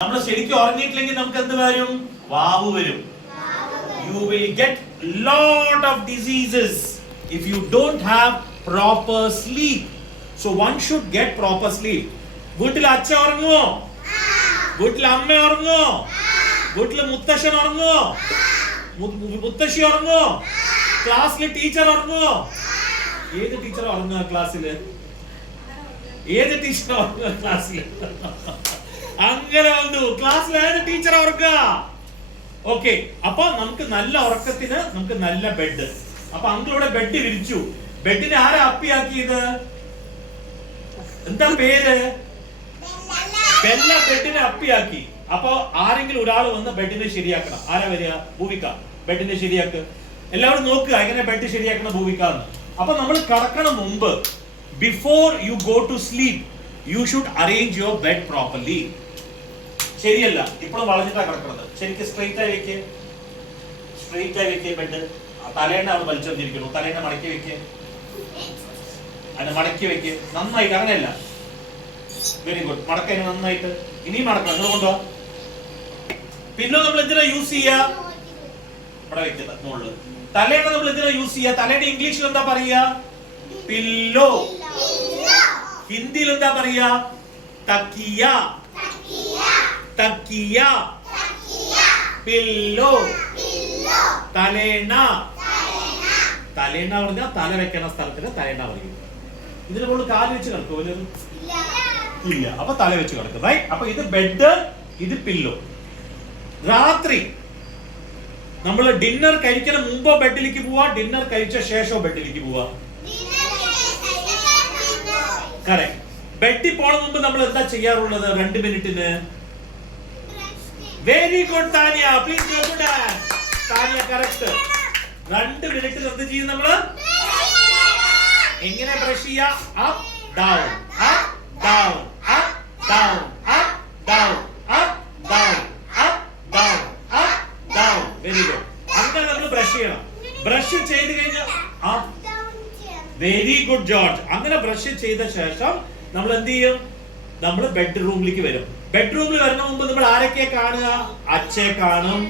നമ്മൾ ശരിക്കും ഉറങ്ങിയിട്ടില്ലെങ്കിൽ നമുക്ക് എന്ത് വരും? വാവ് വരും. You will get lot of diseases if you don't have proper sleep. So one should get proper sleep. വീട്ടിൽ അച്ഛൻ ഉറങ്ങുമോ? വീട്ടിൽ അമ്മ ഉറങ്ങുമോ? വീട്ടിൽ മുത്തശ്ശൻ ഉറങ്ങുമോ? മുത്തശ്ശി ഉറങ്ങുമോ? ക്ലാസ്സിലെ ടീച്ചർ ഉറങ്ങുമോ? ഏത് ടീച്ചർ ഉറങ്ങുക ക്ലാസ്സില്? ഏത് ടീച്ചർ ഉറങ്ങുക ക്ലാസ്സില്? അങ്ങനെ വന്നു ക്ലാസ്സിൽ ഏത് ടീച്ചർ ഉറങ്ങുക? ഓക്കെ, അപ്പൊ നമുക്ക് നല്ല ഉറക്കത്തിന് നമുക്ക് നല്ല ബെഡ്. അപ്പൊ അങ്കിളിവിടെ ബെഡ് വിരിച്ചു. ബെഡിനെ ആരാ അപ്പിയാക്കിയത്? എന്താ പേര്? ബെല്ല ബെഡിനെ അപ്പിയാക്കി. അപ്പൊ ആരെങ്കിലും ഒരാൾ വന്ന് ബെഡിനെ ശരിയാക്കണം. ആരാ വരിക? ഭൂവിക. ബെഡിനെ ശരിയാക്ക്. എല്ലാവരും നോക്കുക എങ്ങനെ ബെഡ് ശരിയാക്കണം ഭൂവിക്കാന്ന്. അപ്പൊ നമ്മൾ കിടക്കണ മുമ്പ്, before you go to sleep, you should arrange your bed properly. ശരിയല്ല, ഇപ്പോഴും വളഞ്ഞിട്ടാ കിടക്കുന്നത്. ശരിക്കും സ്ട്രെയിറ്റ് ആയി വെക്ക്. സ്ട്രെയിറ്റ് ആയി വെക്ക് ബെഡ്. തലേണ്ണ അവിടെ വലിച്ചെറിഞ്ഞിരിക്കുന്നു. തലേണ്ണ മടക്കി വെക്ക്. അത് മടക്കി വെക്ക്. നന്നായിട്ട്. അങ്ങനെയല്ല. Very good. മടക്കതിന് നന്നായിട്ട്. ഇനിയും മടക്കണം. നിങ്ങൾ കൊണ്ടുപോവാ. പില്ലോ നമ്മൾ എന്തിനാ യൂസ് ചെയ്യാ? ഇവിടെ വെക്കുന്നത് മുകളില്. തലേണ്ണ നമ്മൾ എന്തിനാ യൂസ് ചെയ്യാ? തലേണ്ണ ഇംഗ്ലീഷിൽ എന്താ പറയാ? പില്ലോ. ഹിന്ദിയിൽ എന്താ പറയാ? തക്കിയ. തക്കിയ. പില്ലോ. തലേണ. തലേണ പറഞ്ഞാൽ തല വെക്കണ സ്ഥലത്തിന് തലേണ പറയും. ഇതിന് മുകളിൽ കാല് വെച്ച് കിടക്കും ഇല്ല. അപ്പൊ തല വെച്ച് കിടക്കും. റൈറ്റ്. അപ്പൊ ഇത് ബെഡ്, ഇത് പില്ലോ. രാത്രി നമ്മൾ ഡിന്നർ കഴിക്കുന്ന മുമ്പോ ബെഡിലേക്ക് പോവാ, ഡിന്നർ കഴിച്ച ശേഷമോ ബെഡിലേക്ക് പോവാ? കറക്റ്റ്. ബെഡിൽ പോണ മുമ്പ് നമ്മൾ എന്താ ചെയ്യാറുള്ളത്? 2 മിനിറ്റിന്? Very good Tania. Please go to dance. Tania correct. 2 മിനിറ്റിൽ എന്ത് ചെയ്യും നമ്മള്? എങ്ങനെ ബ്രഷ് ചെയ്യാ? Up down, up down, up down, up down, up down, up down, up down. Very good. അങ്ങനെ നമ്മൾ ബ്രഷ് ചെയ്യണം. ബ്രഷ് ചെയ്ത് കഴിഞ്ഞാൽ വെരി ഗുഡ് ജോർജ്. അങ്ങനെ ബ്രഷ് ചെയ്ത ശേഷം നമ്മൾ എന്ത് ചെയ്യും? നമ്മൾ ബെഡ്റൂമിലേക്ക് വരും. ബെഡ്റൂമിൽ വരുന്ന മുമ്പ് നമ്മൾ ആരൊക്കെ കാണുക? അച്ഛയെ കാണും,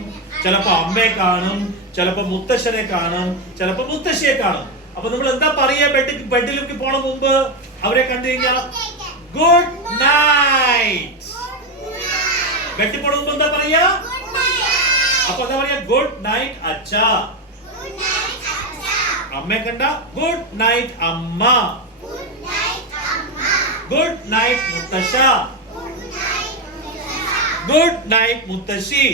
ചിലപ്പോ അമ്മയെ കാണും, ചിലപ്പോ മുത്തശ്ശനെ കാണും, ചിലപ്പോ മുത്തശ്ശിയെ കാണും. അപ്പൊ നമ്മൾ എന്താ പറയാ? ബെഡിലേക്ക് പോണ മുമ്പ് അവരെ കണ്ടു കഴിഞ്ഞാൽ ഗുഡ് നൈറ്റ്. ബെഡിൽ പോണ മുമ്പ് എന്താ പറയാ? അപ്പൊ എന്താ പറയാ? ഗുഡ് നൈറ്റ് അച്ഛ. അമ്മയെ കണ്ട ഗുഡ് നൈറ്റ് അമ്മ. ഗുഡ് നൈറ്റ് മുത്തശ്ശ. ഗുഡ് നൈറ്റ് മുത്തശ്ശി.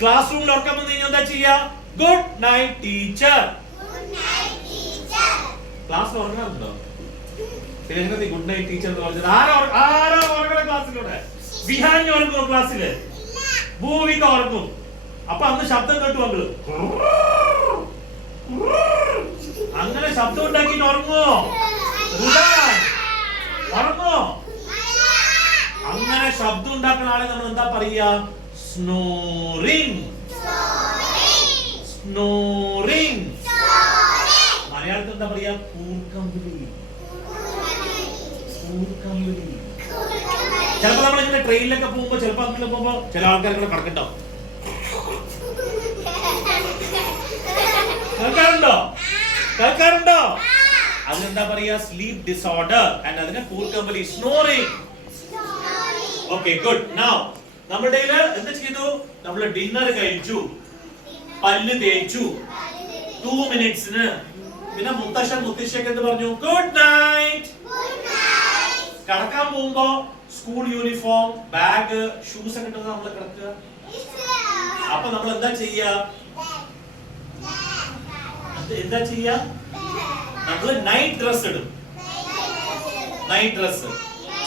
ക്ലാസ് റൂമിൽ ഉറക്കം വന്നു കഴിഞ്ഞാൽ എന്താ ചെയ്യാ? Good night teacher. ക്ലാസ്സിൽ ഉറങ്ങാറുണ്ടോ? ഗുഡ് നൈറ്റ് ടീച്ചർ എന്ന് പറഞ്ഞത് ആരാ ഉറങ്ങണ ക്ലാസ്സിലൂടെ? ബിഹാനി ഉറങ്ങുമോ ക്ലാസ്സില്? ഭൂവിക ഉറങ്ങും. അപ്പൊ അന്ന് ശബ്ദം കേട്ടു അങ്കിള്. അങ്ങനെ ശബ്ദം ഉണ്ടാക്കിട്ട് ഉറങ്ങുമോ? ഉറങ്ങുമോ? അങ്ങനെ ശബ്ദം ഉണ്ടാക്കുന്ന ആളെ നമ്മൾ എന്താ പറയാ? സ്നോറിംഗ്. സ്നോറിംഗ്. മലയാളത്തിൽ എന്താ പറയാ? കൂർക്കമ്പിളി. കൂർക്കമ്പിളി. ചിലപ്പോ നമ്മൾ ഇങ്ങനെ ട്രെയിനിലൊക്കെ പോകുമ്പോ, ചിലപ്പോ അങ്ങനെ പോകുമ്പോ ചില ആൾക്കാരൊക്കെ കടക്കണ്ടാവും. കേൾക്കാറുണ്ടോ? കേൾക്കാറുണ്ടോ? അതിനെന്താ പറയാ? Sleep disorder. ആൻഡ് അതിനെ കൂർക്കമ്പിളി, സ്നോറിംഗ്. Okay, good. നൗ നമ്മുടെ എന്താ ചെയ്തു? നമ്മൾ ഡിന്നർ കഴിച്ചു, പല്ല് തേച്ചു 2 മിനിറ്റ്സിന്. പിന്നെ മുത്തശ്ശൻ മുത്തശ്ശിയൊക്കെ എന്ത് പറഞ്ഞു? Good night. കിടക്കാൻ പോകുമ്പോ സ്കൂൾ യൂണിഫോം, ബാഗ്, ഷൂസ് ഒക്കെ ഇട്ട് നമ്മൾ കിടക്കുക. അപ്പൊ നമ്മൾ എന്താ ചെയ്യാ? എന്താ ചെയ്യാ? നമ്മള് നൈറ്റ് ഡ്രസ് ഇടും. Night dress.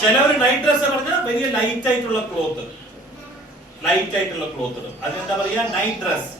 ചിലവര് നൈറ്റ് ഡ്രസ് പറഞ്ഞാൽ വലിയ ലൈറ്റ് ആയിട്ടുള്ള ക്ലോത്ത്. ലൈറ്റ് ആയിട്ടുള്ള ക്ലോത്ത് ഇടും. അതിനെന്താ പറയാ? Night dress.